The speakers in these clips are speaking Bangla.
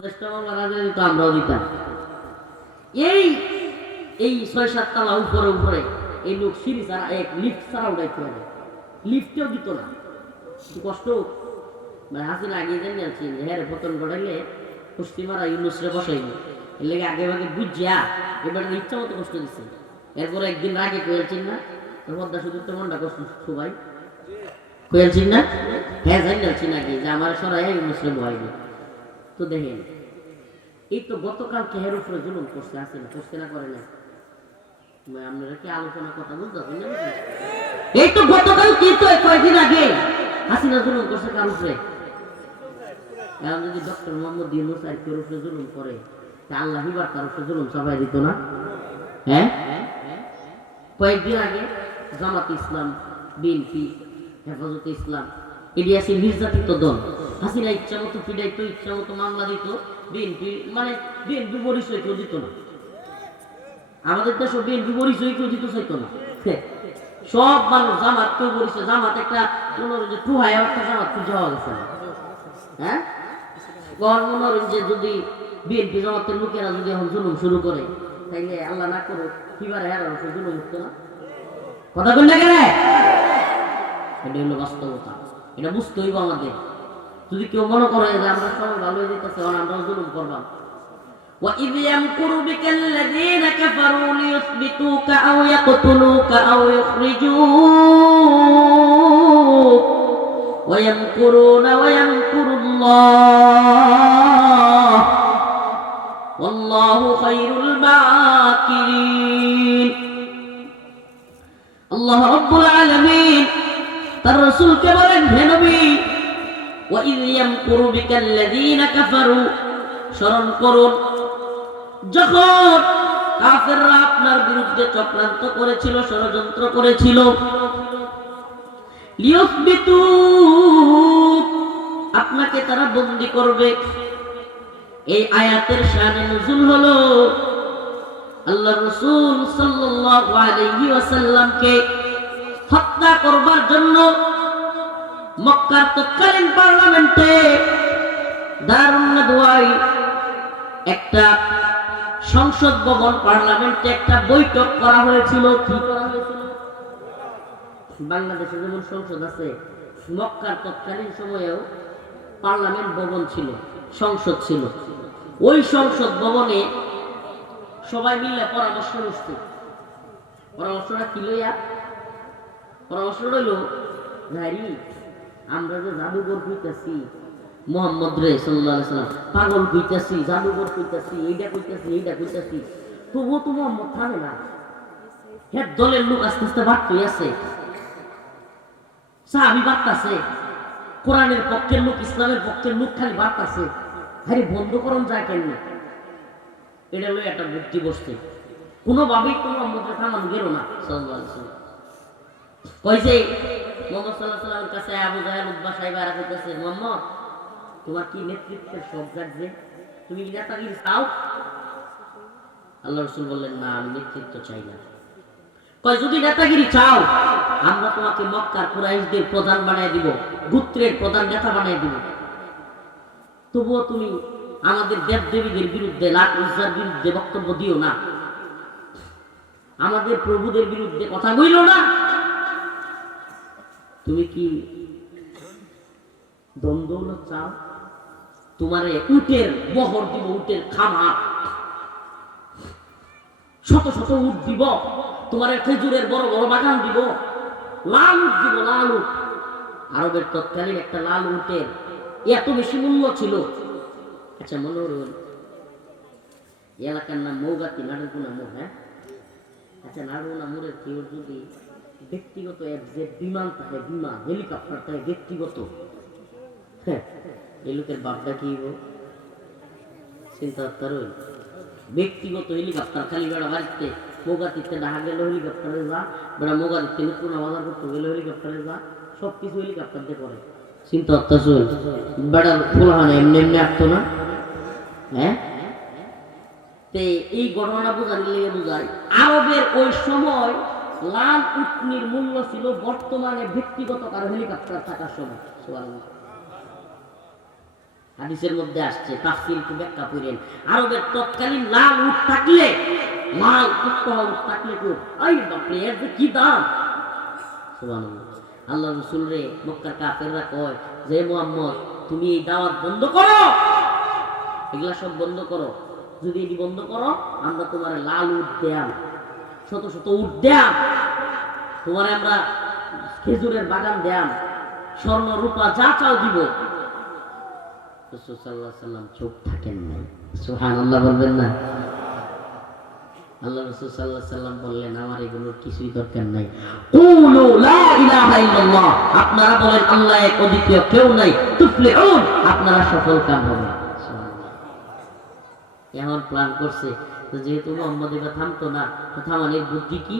আমরাও দিতাম। এই এই ৬-৭ তলা উপরে উপরে এই লোক সিঁড়ি ছাড়া এক লিফট ছাড়া উঠাইতে পারে, লিফটেও দিত না। কষ্ট মানে হাসিনা আগে জানি আছি যে হ্যাঁ পতন ঘটাইলে কুস্তি মারা ইউনুসরে বসাইবে, এর লেগে আগে আগে বুঝিয়া এবার ইচ্ছা মতো কষ্ট দিচ্ছে। এরপরে একদিন রাগে কয়েছেন না পদ্মা শুধু তো মনটা কষ্ট সবাই কয়েছেন না, হ্যাঁ জানি আছি নাকি যে আমার সরাই ইউনুসরে বহাইবে। তো দেখেন এই তো গতকাল কেহের উপরে জুলুম করছে হাসিনা, করছে না করে না? আপনারা কি আলোচনা কথা বুঝতেছেন না? এই তো গতকাল কি তো কয়েকদিন আগে হাসিনা জুলুম করছে কার উপরে? এখন যদি ডক্টর মোহাম্মদ ইউনূস আর কেউ উপরে জুলুম করে তা আল্লাহ এবার তার উপরে জুলুম চাপাই দিত না? হ্যাঁ, কয়েকদিন আগে জামাত ইসলাম, বিএনপি, হেফাজতে ইসলাম এটি আছে নির্যাতিত দল। হাসিনা ইচ্ছা মতো পিড়াইতো, ইচ্ছা মতো মামলা দিত, বিএনপি মানে বিএনপি পরিচয় কেউ দিত না। আমাদের দেশে বিএনপি পরিচয় কেউ দিতে চাইতো না। সব মানুষ জামাত কেউ পরিচয়, জামাত একটা টুহায় একটা জামাত খুঁজে হওয়া গেছে। হ্যাঁ, মনে করেন যে যদি বিএনপি জামাতের লোকেরা যদি এখন জুলুম শুরু করে তাইলে আল্লাহ না করো কিবার হেরার জুলুম উঠতো না? কথা বললে কেন? এটা হলো বাস্তবতা, এটা বুঝতে হইব আমাদের। যদি কেউ মনে করে যে আমরা সবাই ভালো হয়ে যেতেছে আমরাও জুলুম করবাম। وَإِذْ يَمْكُرُ بِكَ الَّذِينَ كَفَرُوا لِيُثْبِتُوكَ أَوْ يَقْتُلُوكَ أَوْ يُخْرِجُوكَ وَيَمْكُرُونَ وَيَمْكُرُ اللَّهُ وَاللَّهُ خَيْرُ الْمَاكِرِينَ। আল্লাহ রাব্বুল আলামিন তার রাসূলকে বলেন, হে নবী, وَإِذْ يَمْكُرُ بِكَ الَّذِينَ كَفَرُوا, স্মরণ করুন যখন কাফেররা আপনার বিরুদ্ধে চক্রান্ত করেছিল, ষড়যন্ত্র করেছিল। লিয়ুসবিতুক, আপনাকে তারা বন্দী করবে। এই আয়াতের শানে নুজুল হলো আল্লাহর রাসূল সাল্লাল্লাহু আলাইহি ওয়াসাল্লামকে হত্যা করবার জন্য মক্কার তৎকালীন পার্লামেন্টে দারুন নাদওয়ায় একটা সংসদ ভবন, পার্লামেন্টে একটা বৈঠক করা হয়েছিল। কি করা হয়েছিল? বাংলাদেশে যেমন সংসদ আছে, মক্কার তৎকালীন সময়েও পার্লামেন্ট ভবন ছিল, সংসদ ছিল। ওই সংসদ ভবনে সবাই মিলে পরামর্শ করছে। পরামর্শটা কি লইয়া? পরামর্শ রইল, ভাই আমরা যে জাদুঘর কইতাছি মুহাম্মদ সাল্লাল্লাহু আলাইহি ওয়াসাল্লাম, পাগল কইতাছি, জাদুঘর কইতাছি, এইটা কইতাছি, তবুও তো মুহাম্মদ থামে না। হ্যাঁ, দলের লোক আস্তে আস্তে বাড়তেই আছে, সাহাবী বাড়তাছে, কোরআনের পক্ষের লোক, ইসলামের পক্ষের লোক খালি বাড়তাছে। আরে বন্ধ করুন যায় কেন? এটা লই একটা বুদ্ধি বসছে, কোনোভাবেই তো মুহাম্মদকে থামানো গেল না সাল্লাল্লাহু আলাইহি ওয়াসাল্লাম। কইছে মুহাম্মদ সাল্লাল্লাহু আলাইহি ওয়াসাল্লামের কাছে আবু জাহেল, উতবা, সাইবা এরা কইতেছে, মুহাম্মদ তোমার কি নেতৃত্বের শখ জাগছে? তুমি কি নেতাগিরি চাও? আল্লাহ রাসূল বললেন, না, আমি নেতৃত্ব চাই না। কয়, যদি নেতাগিরি চাও আমরা তোমাকে মক্কার কুরাইশদের প্রধান বানিয়ে দিব, গোত্রের প্রধান নেতা বানিয়ে দিব। তবুও তুমি আমাদের দেবদেবীদের বিরুদ্ধে, লাত উজ্জার বিরুদ্ধে বক্তব্য দিও না, আমাদের প্রভুদের বিরুদ্ধে কথা বইল না। তুমি কি দমদৌলত চাও? তোমারে উটের বহর দিব, উটের খামার, শত শত উট দিব, তোমার খেজুরের বড় বড় বাগান দিব, লাল উট দিব, লাল উট। আরবের তৎকালীন একটা লাল উটের এত বেশি মূল্য ছিল। আচ্ছা, মনে হল এলাকার নাম মৌগাতি, নাড়ুকুনা মোড়। হ্যাঁ, আচ্ছা, নাড়ুকুনা মোড়ের কেউ যদি ব্যক্তিগত বিমান থাকে, বিমান, হেলিকপ্টার থাকে ব্যক্তিগত, হ্যাঁ, এই লোকের বাপটা কি চিন্তা করতে রইল। ব্যক্তিগত হেলিকপ্টার খালি বেড়া বাড়িতে মোগাতিতে ডাহা গেল হেলিকপ্টারে যা, বেড়া মোগাতিতে নতুন বাজার করতে গেলে হেলিকপ্টারে যা, সবকিছু হেলিকপ্টার দিয়ে করে। চিন্তা করতে চল বেড়া খোলাহানা এমনি এমনি আসতো না। হ্যাঁ, এই ঘটনাটা বোঝার লেগে বোঝায় আরবের ওই সময় লাল উটনির মূল্য ছিল বর্তমানে ব্যক্তিগত কারো হেলিকপ্টার থাকার সময়। হাদিসের মধ্যে আসছে, তাফসীর একটু ব্যাখ্যা করেন। আরবের তৎকালীন লাল উট থাকলে, লাল টুকটুকা উট থাকলে তো আই বাপরে এর যে কি দাম! সুবহানাল্লাহ। আল্লাহ রাসূল রে মক্কার কাফেররা কয় যে মুহাম্মদ তুমি এই দাওয়াত বন্ধ করো, এগুলা সব বন্ধ করো। যদি এটি বন্ধ করো আমরা তোমার লাল উট দেয়াম, শত শত উট দেয়াম, তোমার আমরা খেজুরের বাগান দেয়াম, স্বর্ণ রূপা যা চাও দিব। রাসূল সাল্লাল্লাহু আলাইহি সাল্লাম চুপ থাকেন নাই। সুবহানাল্লাহ বলবেন না? আল্লাহ রাসূল সাল্লাল্লাহু আলাইহি সাল্লাম বললেন আমার এগুলোর কিছুই দরকার নাই। কুলু লা ইলাহা ইল্লাল্লাহ, আপনারা বলেন আল্লাহ এক, অদ্বিতীয় কেউ নাই, তুফলিহুন, আপনারা সফল কাম হবে। সুবহানাল্লাহ। এমন প্ল্যান করছে যেহেতু মুহাম্মদ এবার থামতো না, থামানোর বুদ্ধি কি?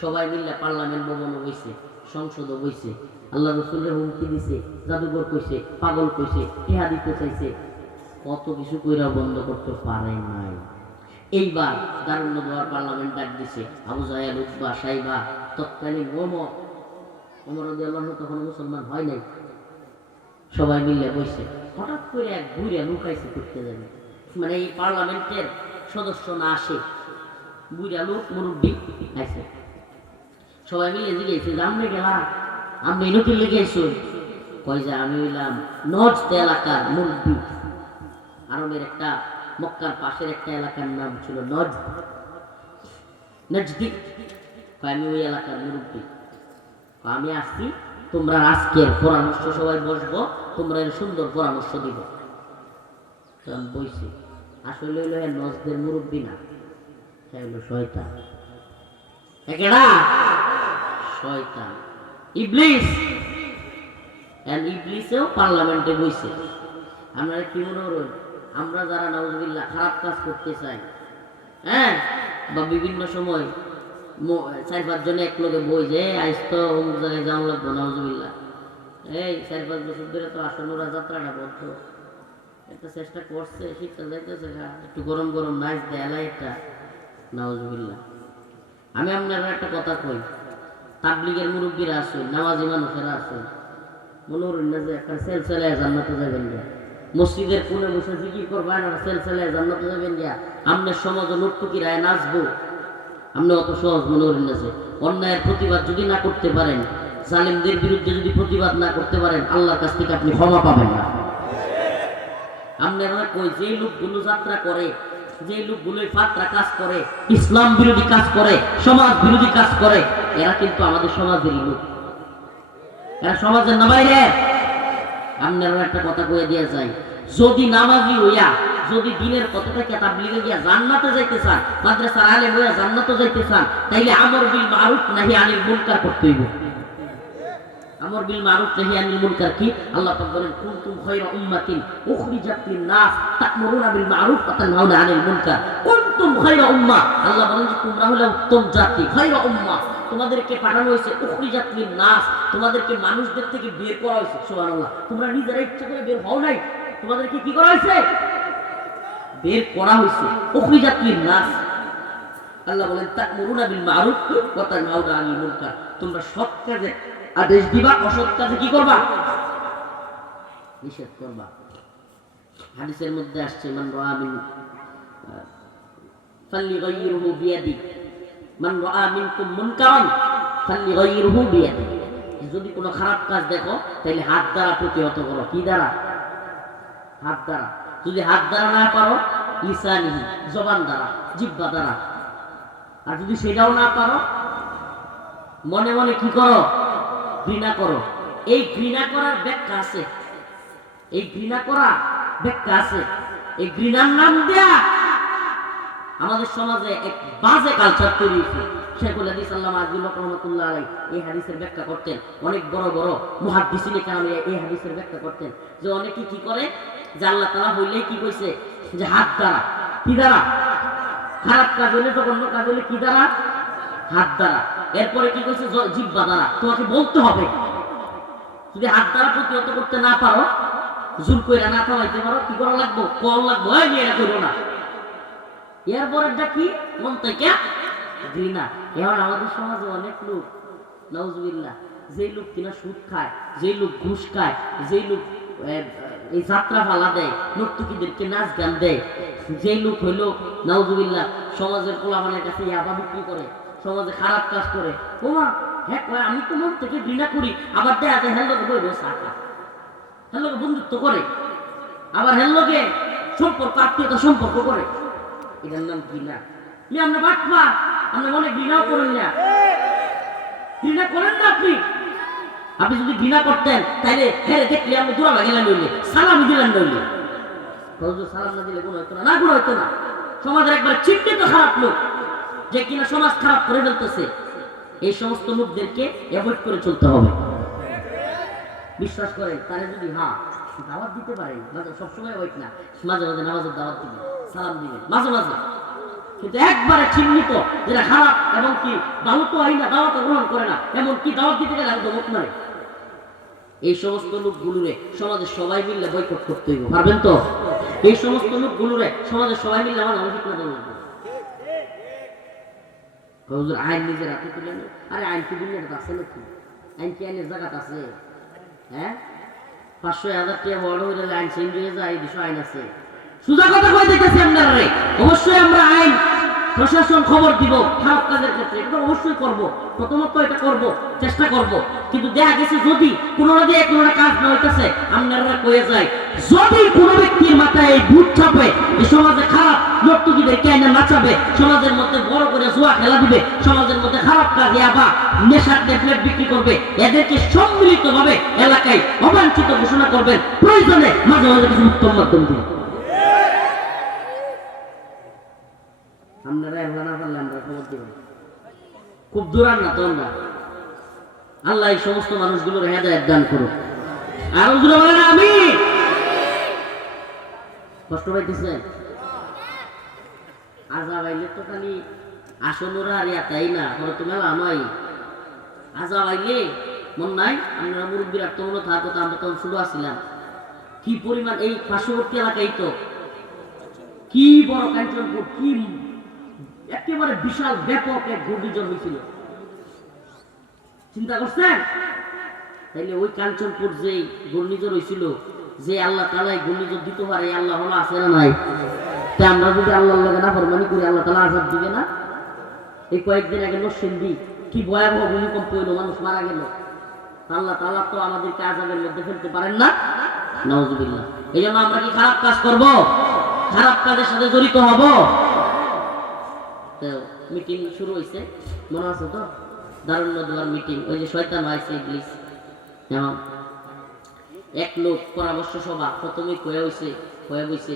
সবাই মিলে পার্লামেন্ট ভবন হইছে, সংসদ হইছে, আল্লাহ রাসূলের হুমকি দিছে, জাদুঘর কইছে, পাগল কইছে, টিহা দিতে চাইছে, কত কিছু কইরা বন্ধ করতে পারে নাই। এইবার দারুণ নবুয়ার পার্লামেন্ট ডাক দিছে, আবু জাহেল, উতবা, সাইবা, তৎকালীন ওমর রাদিয়াল্লাহু আনহু তখন মুসলমান হয় নাই, সবাই মিলে বসে। হঠাৎ করে এক বুইড়া লুকাইছে করতে যাবে, মানে এই পার্লামেন্টের সদস্য না আসে, বুইড়া লোক মুরব্বী আইছে। সবাই মিলে জিজ্ঞেস আমনে গেলা, আমি নতুন লেগে আইসো? কয় যে আমি হইলাম নজদ এলাকার মুরব্বী। আরবের একটা মক্কার পাশের একটা এলাকার নাম ছিল নজদি। আমি ওই এলাকার মুরব্বী, আমি আসছি, তোমরা আজকের পরামর্শ সবাই বসবো, তোমরা এর সুন্দর পরামর্শ দিব। বইছি, আসলে হইল নজদের মুরব্বী না, হ্যাঁ হইল শয়তান। একেডা শয়তান, ইবলিস। ইবলিসেও পার্লামেন্টে বইছে। আপনারা কি মনে করেন আমরা যারা নাউজুবিল্লাহ খারাপ কাজ করতে চাই, হ্যাঁ, বা বিভিন্ন সময় 4-5 জনে এক লোকে বই যে আইস তো অমুক জায়গায় যাওয়া লাগবো, নাউজুবিল্লাহ এই 4-5 বছর ধরে তো আসনুরা যাত্রাটা বদ্ধ, একটা চেষ্টা করছে, শীতটা যাইতেছে, একটু গরম গরম নাইস দেয়ালাই একটা, নাউজুবিল্লাহ। আমি আপনারা একটা কথা কই, তাবলিগের মুরব্বীরা আসুন, নামাজি মানুষেরা আসুন, মনে করেন না যে একটা সেলসেলায় জান্নাতে যাবেন গিয়া, মসজিদের কোণে বসে জিকির করবেন আর সেলসেলায় জান্নাতে যাবেন গিয়া, আমনের সমাজে নর্তকী রায় নাচবো, আপনি অত সহজ মনে করেন না। যে অন্যায়ের প্রতিবাদ যদি না করতে পারেন, জালিমদের বিরুদ্ধে যদি প্রতিবাদ না করতে পারেন, আল্লাহর কাছ থেকে আপনি ক্ষমা পাবেন না। আপনারা কই যে লোকগুলো যাত্রা করে, যে লোকগুলো ফাতরা কাজ করে, ইসলাম বিরোধী কাজ করে, সমাজ বিরোধী কাজ করে, এরা কিন্তু আমাদের সমাজেরই লোক, এরা সমাজের না বাইরে। আপনারা একটা কথা কয়ে দিয়ে যায়, যদি নামাজি হইয়া যদি দিনের কথাটাকে তাবলীগে গিয়া জান্নাতে যাইতে চান, মাদ্রাসার আলেম হইয়া জান্নাতে যাইতে চান, তাইলে আমর বিল মারুফ নাহি আনিল মুনকার করতে হইব। আমর বিল মারুফ নাহি আনিল মুনকার কি? আল্লাহ পাক বলেন কুনতুম খায়রা উম্মাতিন উখরিজাত লিন-নাস তা'মুরুনা বিল মারুফ ওয়া তানহাউনা আনিল মুনকার। কুনতুম খায়রা উম্মাহ, আল্লাহ বলেন যে তোমরা হলে উত্তম জাতি, খায়রা উম্মাহ, তোমাদেরকে পাঠানো হয়েছে উখরিজাত লিন-নাস, তোমাদেরকে মানুষদের থেকে বের করা হয়েছে। সুবহানাল্লাহ, তোমরা নিজেরা ইচ্ছা করে বের হও নাই, তোমাদেরকে কি করা হয়েছে? বের করা হয়েছে, উখরিজাত লিন-নাস। আল্লাহ বলেন তা'মুরুনা বিল মারুফ ওয়া তানহাউনা আনিল মুনকার, তোমরা সৎ কাজে আদেশ দিবা, অসৎ কাজে কি করবা? নিষেধ করবা। হাদিসের মধ্যে আসছে মান রাআ মিন ফালইগাইরহু বিয়াদি, মান রাআ মিনকুম মুনকারান ফালইগাইরহু বিয়াদি, যদি কোনো খারাপ কাজ দেখো তাহলে হাত দ্বারা প্রতিহত করো। কি দ্বারা? হাত দ্বারা। যদি হাত দ্বারা না পারো, লিসানিহি, জবান দ্বারা, জিহ্বা দ্বারা। আর যদি সেটাও না পারো, মনে মনে কি করো? ঘৃণা করো। এই ঘৃণা করার ব্যাখ্যা আছে, এই ঘৃণা করা ব্যাখ্যা আছে। এই ঘৃণার নাম দেয়া আমাদের সমাজে এক বাজে কালচার তৈরি হয়েছে। শেখুল হাদিস আল্লামা আব্দুল হক রহমাতুল্লাহ আলাইহি এই হাদিসের ব্যাখ্যা করতেন। অনেক বড় বড় মুহাদ্দিসিনে কেরাম এই হাদিসের ব্যাখ্যা করতেন যে অনেকে কি করে যে আল্লাহ তাআলা বললেই কি কইছে যে হাত দ্বারা, কি দ্বারা? খারাপ কাজ হলে, জঘন্য কাজ হলে কি দ্বারা? হাত দ্বারা। এরপরে কি কইছে? জিহ্বা দ্বারা। তোমাকে বলতে হবে, যদি হাত দ্বারা প্রতিহত করতে না পারো, জোর কইরা না থামাইতে পারো, কি করা লাগবো? কল লাগবো, এই এটা করো না। এরপরেরটা কি? মন থেকে ঘৃণা। এখন আমাদের সমাজে অনেক লোক, নাউজুবিল্লাহ, যেই লোক কিনা সুদ খায়, যেই লোক ঘুষ খায়, যেই লোক এই যাত্রা ফালা দেয়, নর্তকীদেরকে নাচ গান দেয়। যে লোক হইলো নাউজুবিল্লাহ সমাজের পোলাপানের কাছে ইয়াবা বিক্রি করে, সমাজে খারাপ কাজ করে, ওমা হ্যাঁ কয় আমি তো মন থেকে ঘৃণা করি, আবার দেখা যায় হ্যালোকে বইব সাকা, হ্যালোকে বন্ধুত্ব করে, আবার হ্যালোকে সম্পর্ক আত্মীয়তা সম্পর্ক করে। এটার নাম ঘৃণা। আমরা বাটপা, আমরা মনে ঘৃণাও করেন না, ঘৃণা করেন না আপনি। আপনি যদি ঘৃণা করতেন তাহলে হ্যাঁ দেখলে আপনি দূরা গেলেন নইলে, সালাম দিলেন নইলে। সালাম না দিলে গুণ হইতো না, গুণ হইতো না। সমাজের একবার চিহ্নিত খারাপ লোক যে কিনা সমাজ খারাপ করে ফেলতেছে, এই সমস্ত লোকদেরকে অ্যাভয়েড করে চলতে হবে। বিশ্বাস করেন তারা যদি দাওয়াত দিতে পারেন, সবসময় ওইট না, মাঝে মাঝে নামাজের দাওয়াত দিবেন, সালাম দিবেন মাঝে মাঝে, কিন্তু একবারে চিহ্নিত যেটা খারাপ এবং কি ভালো তো হয় না, দাওয়াত গ্রহণ করে না, এমন কি দাওয়াত দিতে গেলে আমি দমক মারে। এই সমস্ত লোকগুলোরে সমাজের সবাই মিললে বয়কট করতে হইব, পারবেন তো? এই সমস্ত লোকগুলোরে সমাজের সবাই মিললে আমার ঠিক না দেওয়া লাগবে। আইন নিজের হাতে তুলে নেই। আরে আইন কি দুনিয়াটা আছে নাকি? আইন কি আইনের জায়গাটা আছে? হ্যাঁ, 500,000 টাকা বড় হইলে আইন চেঞ্জ হয়ে যায়, এই বিষয় আইন আছে। সোজা কথা কই দেখতেছি আপনারা, অবশ্যই আমরা আইন প্রশাসন খবর দিব খারাপ কাজের ক্ষেত্রে, এটা অবশ্যই করব, প্রথমত এটা করব, চেষ্টা করব। কিন্তু দেখা গেছে যদি কোনো কাজ না হইতেছে, আপনারা কয়ে যায় যদি কোনো ব্যক্তির মাথায় এই ভূত চাপে, এই সমাজে খারাপ নর্তকীদের কেন নাচাবে, সমাজের মধ্যে বড় করে জুয়া খেলা দিবে, সমাজের মধ্যে খারাপ কাজ ইয়াবা নেশার ট্যাবলেট বিক্রি করবে, এদেরকে সম্মিলিতভাবে এলাকায় অবাঞ্ছিত ঘোষণা করবেন, প্রয়োজনে মাঝে মাঝে কিছু উত্তম মাধ্যম দিন। আপনারা এগুলো না পারলে আমরা খবর দিব, খুব দূরান না তো আমরা। আল্লাহ এই সমস্ত মানুষগুলোর হেদায়েত দান করুক। আরো দূরে বলেন আমি। কষ্ট পাইতেছে? আজাব আইলে তো খালি আসনোরা আর তাই না, ওরা তো মেলা নয়। আজাব আইলে মন নাই, আমরা মুরব্বীরা তো মনে থাকার কথা, আমরা তখন শুরু আসছিলাম কি পরিমাণ এই পার্শ্ববর্তী এলাকায় তো কি বড় কাঞ্চনপুর, কি একেবারে বিশাল ব্যাপক এক ঘূর্ণিঝড় হয়েছিল, চিন্তা করছেন? তাইলে ওই কাঞ্চনপুর যে ঘূর্ণিঝড় হয়েছিল, যে আল্লাহ তাআলা এই ঘূর্ণিঝড় দিতে পারে, আল্লাহ হলো আছে না নাই? তা আমরা যদি আল্লাহর লাগে নাফরমানি করি, আল্লাহ তাআলা আযাব দিবে না? এই কয়েকদিন আগে নরসিংদী কি ভয়াবহ ভূমিকম্প হইলো, মানুষ মারা গেল। আল্লাহ তাআলা তো আমাদেরকে আযাবের মধ্যে ফেলতে পারেন না, নাউযুবিল্লাহ। এই জন্য আমরা কি খারাপ কাজ করব? খারাপ কাজের সাথে জড়িত হব? মিটিং শুরু হয়েছে, মনে আছে তো? দারুণ নদুয়ার মিটিং, ওই যে শয়তান আইছে ইবলিস, যেমন এক লোক পরামর্শ সভা প্রথমে কয়ে হইছে, কয়ে বইছে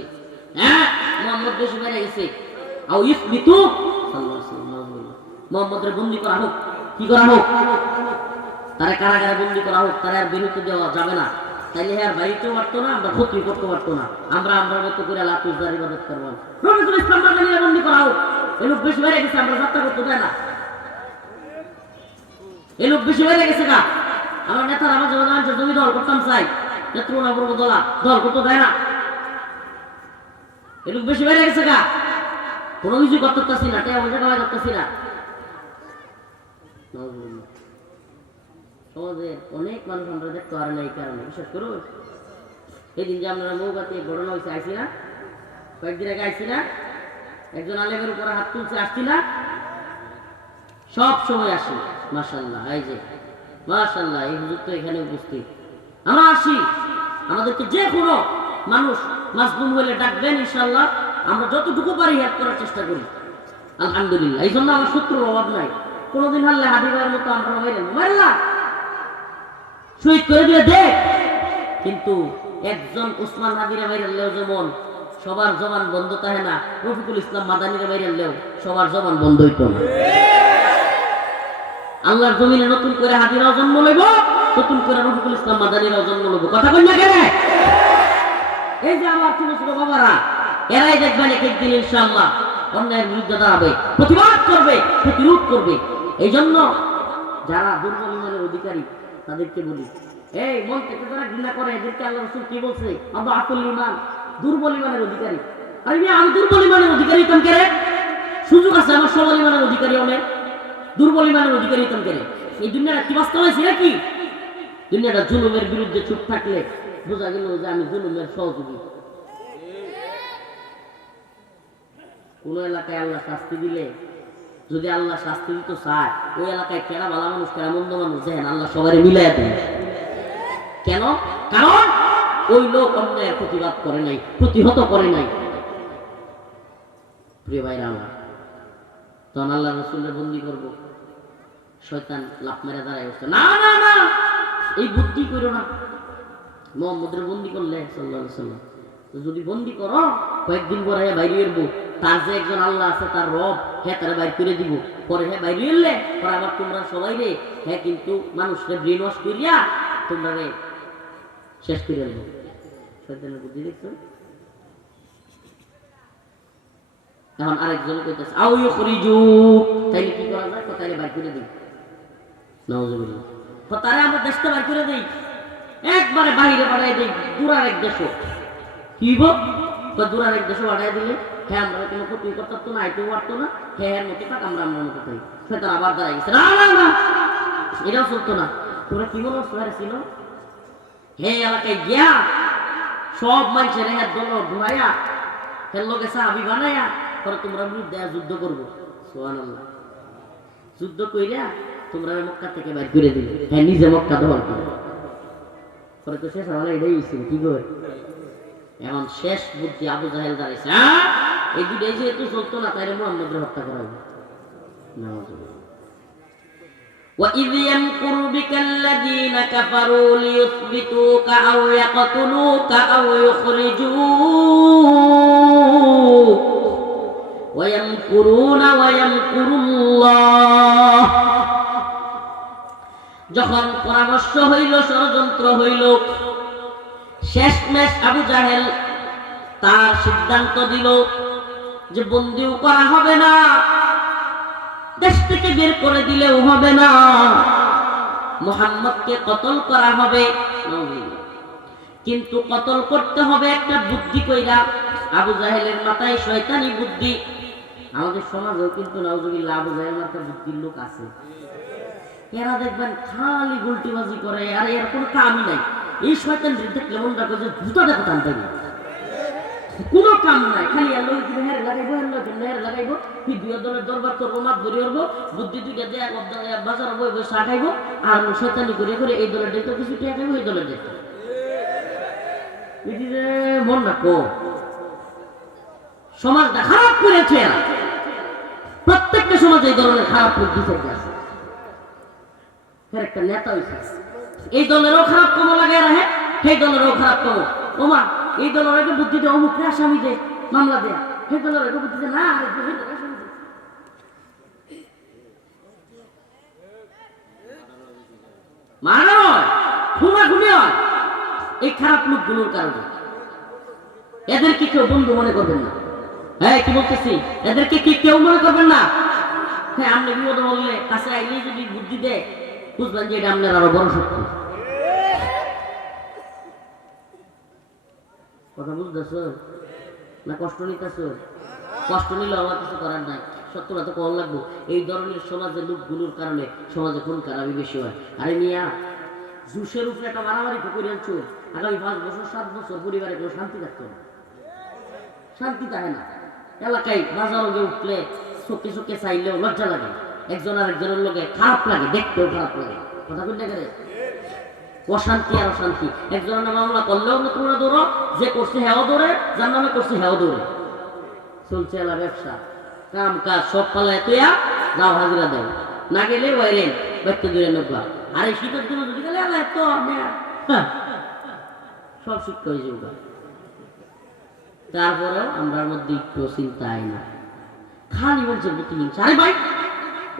হ্যাঁ মুহাম্মদ বেশি বেড়ে গেছে, আও ইসবিতু সাল্লাল্লাহু আলাইহি ওয়াসাল্লাম, মুহাম্মদের বন্দী করা হোক, কি করা হোক? তারা কারাগারে বন্দী করা হোক, তারা আর বিরতি দেওয়া যাবে না। তাইলে আর বাড়িতেও পারতো না, আমরা ক্ষতি করতে পারতো না, আমরা মতো করে লাতুজার ইবাদত করবো। রবিকুল ইসলাম বাঙালিরা বন্দী করা হোক, এই লোক বেশি বেড়ে গেছে, আমরা যাত্রা করতে দেয় না, এই লোক বেশি বেড়ে গেছে গা। আমার নেতারা মাঝে মাঝে মানুষের জমি দল করতাম চাই, নেত্রকোনা পূর্ব দল করতে দেয় না, এই লোক বেশি বেড়ে গেছে গা। কোনো কিছু করতে পারছি না, টাকা পয়সা কামাই করতেছি না। সমাজের অনেক মানুষ আমরা দেখতে পারে না এই কারণে। বিশেষ করে এই দিন যে আমরা মৌগাতে ঘটনা হয়েছে, আইসি না, কয়েকদিন আগে আইসি না, একজন আলেমের উপরে হাত তুলছে, আসছি না? সব সময় আসি, মাশাআল্লাহ। এই যে মাশাআল্লাহ, এই হুজুর তো এখানে উপস্থিত। আমরা আসি, আমাদেরকে যে কোনো মানুষ মাজলুম হইলে ডাকবেন, ইনশাআল্লাহ আমরা যতটুকু পারি হেল্প করার চেষ্টা করি, আলহামদুলিল্লাহ। এই জন্য আমার শত্রুর অভাব নাই। কোনোদিন হারলে হাবিবের মতো আমরা মারলা শহীদ করে দিয়ে দেখ, কিন্তু একজন উসমান হাদিরা মাইরালেও যেমন সবার জবান বন্ধ থাকে না, রফিকুল ইসলাম মাদানিরা মাইরালেও সবার জবান বন্ধ হইতো না। আল্লাহর জমিনে নতুন করে হাদিরাও জন্ম লইব, নতুন করে রফিকুল ইসলাম মাদানিরাও জন্ম লইব। কথা কই না কেন? এই যে আমার ছোট ছোট বাবারা, এরাই দেখবেন এক একদিন ইনশাআল্লাহ অন্যায়ের বিরুদ্ধে দাঁড়াবে, প্রতিবাদ করবে, প্রতিরোধ করবে। এই জন্য যারা দুর্বল ইমানের অধিকারী তাদেরকে বলি, এই মন থেকে যারা ঘৃণা করে এদেরকে আল্লাহ রাসূল কি বলছে? আল্লাহ আতুল ইমান, দুর্বল ইমানের অধিকারী। আরে আমি দুর্বল ইমানের অধিকারী হইতাম কে রে? সুযোগ আছে আমার সবল ইমানের অধিকারী অনেক, দুর্বল ইমানের অধিকারী হইতাম কে রে? এই দুনিয়াটা কি বাস্তব হয়েছে নাকি? দুনিয়াটা জুলুমের বিরুদ্ধে চুপ থাকলে বোঝা গেল যে আমি জুলুমের সহযোগী। কোন এলাকায় আল্লাহ শাস্তি দিলে, যদি আল্লাহ শাস্তি দিত চায়, ওই এলাকায় কেনা ভালো মানুষ কেনা মন্দ মানুষ দেখেন আল্লাহ সবাই মিলাই দেন। কেন? কারণ ওই লোক অন্যায়ের প্রতিবাদ করে নাই, প্রতিহত করে নাই। প্রিয় ভাইরা আমার, তখন আল্লাহ রাসূলের বন্দী করবো, শয়তান লাফ মেরে দাঁড়ায় উঠছে, না না না, এই বুদ্ধি করো না। মুহাম্মদের বন্দী করলে সাল্লাল্লাহু আলাইহি ওয়াসাল্লাম, যদি বন্দী করো কয়েকদিন পরে বাইরে এরবো, তার যে একজন আল্লাহ আছে তার রব, হ্যাঁ তারা বাইর করে দিব, পরে হ্যাঁ বাইরে এলে পরে আবার তোমরা সবাই রে হ্যাঁ কিন্তু মানুষকে ব্রেন ওয়াশ করিয়া তোমরা রে শেষ করে দেবো। শয়তানের বুদ্ধি দেখছো? এখন আরেকজন কইতেছে আও ইউখরিজুক, তাইলে কি করা যায়? তাইলে বাইর করে দিই, নাউযুবিল্লাহ, তো তারে আমরা দেশটা বাইর করে দেই, একবারে বাইরে পাঠাই দেই দূরার এক দেশ। কি বল? দূরার এক দেশে পাঠাই দিলে হ্যাঁ আমরা কোনো ক্ষতি করতে না, আইতেও পারতো না, হ্যাঁ মতো থাক, আমরা আমরা মতো থাকি। শয়তান আবার দাঁড়াই গেছে, না না না, এটাও চলতো না। তোমরা কি মনে হচ্ছে ছিল? হে এলাকায় গিয়া সব মানুষের হ্যাঁ দল ঘুরাইয়া হের লোকে সাহাবি বানাইয়া পরে তোমরা বিরুদ্ধে যুদ্ধ করবো। সুবহানাল্লাহ, যুদ্ধ কইরা তোমরা মক্কা থেকে বাইর করে দিলে, হ্যাঁ নিজে মক্কা দখল করে। পরে তো শেষ হওয়ালে এটাই হয়েছিল, কি করে? এখন শেষ বুদ্ধি আবু জাহেল দাঁড়াইছে, এই দুটাই যেহেতু চলতো না, তাইলে মুহাম্মদের হত্যা করা হবে। وَإِذْ يَمْكُرُ بِكَ الَّذِينَ كَفَرُوا لِيُثْبِتُوكَ أَوْ يَقْتُلُوكَ أَوْ يُخْرِجُوكَ وَيَمْكُرُونَ وَيَمْكُرُ اللَّهُ। যখন পরামর্শ হইল, ষড়যন্ত্র হইল, শেষমেশ আবু জাহেল তার সিদ্ধান্ত দিল যে বন্দিও করা হবে না, দেশ থেকে বের করে দিলেও হবে না, মুহাম্মদকে কতল করা হবে। কিন্তু কতল করতে হবে একটা বুদ্ধি কইরা। আবু জাহেলের মাথায় শয়তানি বুদ্ধি। আমাদের সমাজেও কিন্তু নাউজুবিল্লাহ আবু জাহেল মাথায় বুদ্ধির লোক আছে। এরা দেখবেন খালি গুলটিবাজি করে, আর এর কোনো কামই নাই। এই শয়তান দেখলে মনটা করে জুতা দেখো টানতে কোনো কাম নাই, খালি আল্লাহ হেরে লাগাইবো, হেরে লাগাইবো, ভিডিও দলের দরবার করবো, মাত ধরি করবো, বুদ্ধি দুইটা দেয়া বাজার বই বই চা খাইবো, আর শয়তানি করে করে এই দলের দেখতে কিছু টিয়া খাইবো, এই দলের দেখতে মন রাখো। সমাজটা খারাপ করেছে, প্রত্যেকটা সমাজে এই ধরনের খারাপ বুদ্ধি আছে। একটা নেতা হয়েছে, এই দলেরও খারাপ কম লাগে রাখে, সেই দলেরও খারাপ কম। ওমা এই দলের বুদ্ধি দে, অমুক আসামি দে, মামলা দেয়া, সেই দলের বুদ্ধি দে না, মারা হয়, খুনাখুনি হয় এই খারাপ লোকগুলোর কারণে। এদেরকে কেউ বন্ধু মনে করবেন না। হ্যাঁ কি বলতেছি, এদেরকে কি কেউ মনে করবেন না। হ্যাঁ আপনি বিপদ বললে কাছে আইলেই যদি বুদ্ধি দেয়, বুঝবেন যে এটা আপনার আরো বড় শক্তি। কথা বুঝতেছ না? কষ্ট নিতেছ? কষ্ট নিলে আমার কিছু করার নাই, সত্যটা তো কম লাগবো। এই ধরনের সমাজের লোকগুলোর কারণে সমাজে খুন খারাপই বেশি হয়। আরে মিয়া, জুসের উপরে একটা মারামারি করে আনছো, আগামী 5 বছর 7 বছর পরিবারে কোনো শান্তি থাকতো না, শান্তি থাকে না। এলাকায় বাজারে উঠলে চোখে চোখে চাইলেও লজ্জা লাগে, একজন আর একজনের লোকে খারাপ লাগে, দেখতেও খারাপ লাগে। কথা বলতে গেলে অশান্তি আর অশান্তি। একজনের নামে মামলা করলেও তোমরা দৌড়ো, যে করছে হ্যাও দৌড়ে, যার নামে করছে হ্যাও দৌড়ে। চলছে এলা ব্যবসা, কাম কাজ সব পালায় তুইয়া যাও, হাজিরা দেয় না গেলে বাইরেন ব্যক্তি দূরে নব্বা। আর এই শীতের জন্য যদি গেলে এত সব শিক্ষা হয়ে যাবে। তারপরেও আমরা মধ্যে একটু চিন্তা আয় না, খালি বলছে প্রতি হিংসা। আরে ভাই,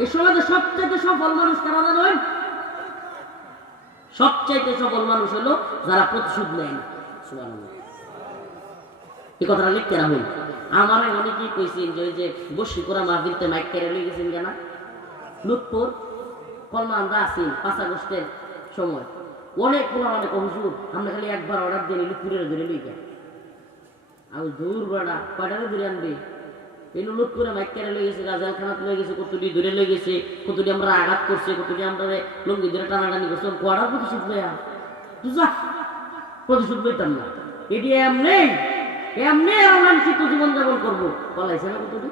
এই সমাজে সবচাইতে সফল মানুষ কারা জানেন? সবচাইতে সফল মানুষ হলো যারা প্রতিশোধ নেয় না। এই কথাটা লিখতে রাখুন। আমার অনেকেই কইছেন যে ওই যে বসিপুরা মাহফিলতে মাইক কেড়ে লই গেছেন কেনা লুৎপুর কলমা আমরা আছি 5 আগস্টের সময়, অনেক অনেক অভিযোগ আমরা খালি একবার অর্ডার দিয়ে লুৎপুরের ধরে লই গেল। আমি দূর বাড়া কয়টাকে ধরে আনবে? এই লুৎপুরে মাইক কেড়ে লই গেছে, রাজাল খানাত লই গেছে, কতটি ধরে লই গেছে, কতটি আমরা আঘাত করছে, কতটি আমরা লঙ্গি ধরে টানাটানি করছে, কড়ার প্রতিশোধ লয়া তুই যা প্রতিশোধ লইতাম না। এটি এমনি অলাঞ্ছিত জীবনযাপন করবো, বলাইছে না কতটি।